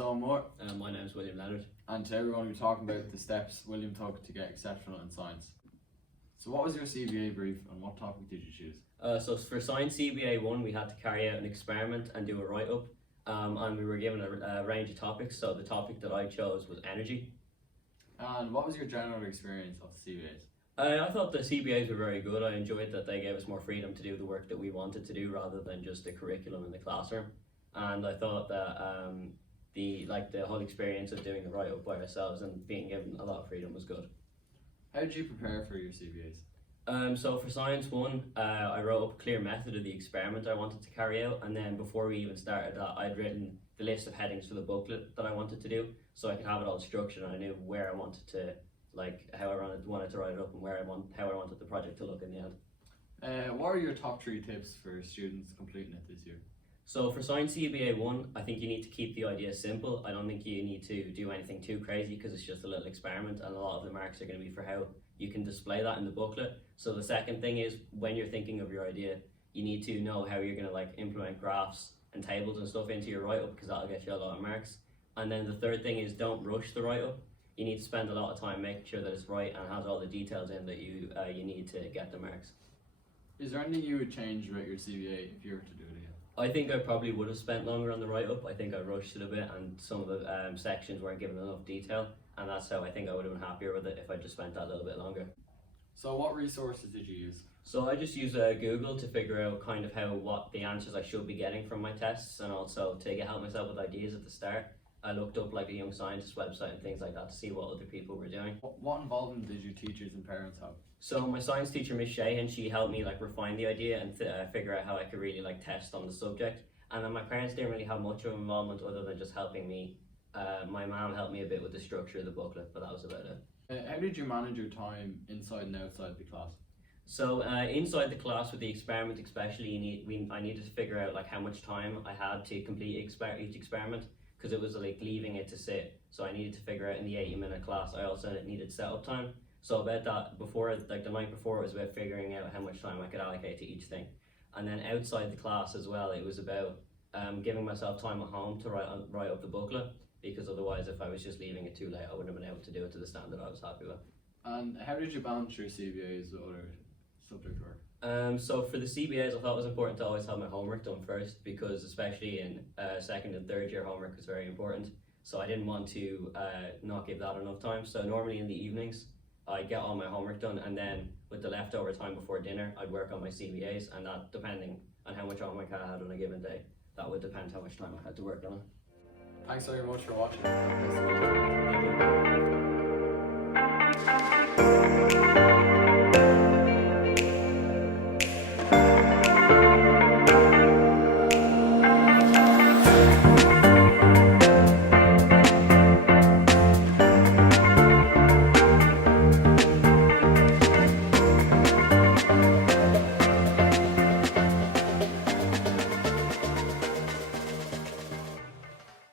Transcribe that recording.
name's Owen Moore. And my name's William Leonard. And today we're going to be talking about the steps William took to get exceptional in science. So what was your CBA brief and what topic did you choose? So for Science CBA 1 we had to carry out an experiment and do a write-up, and we were given a range of topics. So the topic that I chose was energy. And what was your general experience of CBAs? I thought the CBAs were very good. I enjoyed that they gave us more freedom to do the work that we wanted to do rather than just the curriculum in the classroom. And I thought that the whole experience of doing the write-up by ourselves and being given a lot of freedom was good. How did you prepare for your CBAs? So for Science 1, I wrote up a clear method of the experiment I wanted to carry out, and then before we even started that, I'd written the list of headings for the booklet that I wanted to do, so I could have it all structured and I knew where I wanted to, how I wanted to write it up and how I wanted the project to look in the end. What are your top 3 tips for students completing it this year? So for Science CBA 1, I think you need to keep the idea simple. I don't think you need to do anything too crazy because it's just a little experiment, and a lot of the marks are going to be for how you can display that in the booklet. So the second thing is, when you're thinking of your idea, you need to know how you're going to implement graphs and tables and stuff into your write-up, because that'll get you a lot of marks. And then the third thing is, don't rush the write-up. You need to spend a lot of time making sure that it's right and has all the details in that you need to get the marks. Is there anything you would change about your CBA if you were to do it again? I think I probably would have spent longer on the write-up. I think I rushed it a bit and some of the sections weren't given enough detail, and that's how I think I would have been happier with it if I just spent that a little bit longer. So what resources did you use? So I just used Google to figure out what the answers I should be getting from my tests, and also to help myself with ideas at the start. I looked up a Young Scientist website and things like that to see what other people were doing. What involvement did your teachers and parents have? So my science teacher, Miss Shahan, she helped me refine the idea and figure out how I could really test on the subject. And then my parents didn't really have much of involvement other than just helping me. My mom helped me a bit with the structure of the booklet, but that was about it. How did you manage your time inside and outside the class? So inside the class with the experiment especially, I needed to figure out how much time I had to complete each experiment, because it was leaving it to sit. So I needed to figure out in the 80-minute class. I also needed setup time. So about that, before, the night before, it was about figuring out how much time I could allocate to each thing. And then outside the class as well, it was about giving myself time at home to write up the booklet, because otherwise if I was just leaving it too late, I wouldn't have been able to do it to the standard I was happy with. And how did you balance your CBAs with other subject work? So for the CBAs, I thought it was important to always have my homework done first, because especially in second and third year, homework is very important. So I didn't want to not give that enough time. So normally in the evenings, I'd get all my homework done, and then with the leftover time before dinner, I'd work on my CBAs, and that, depending on how much homework I had on a given day, that would depend how much time I had to work on it. Thanks very much for watching. Thank you.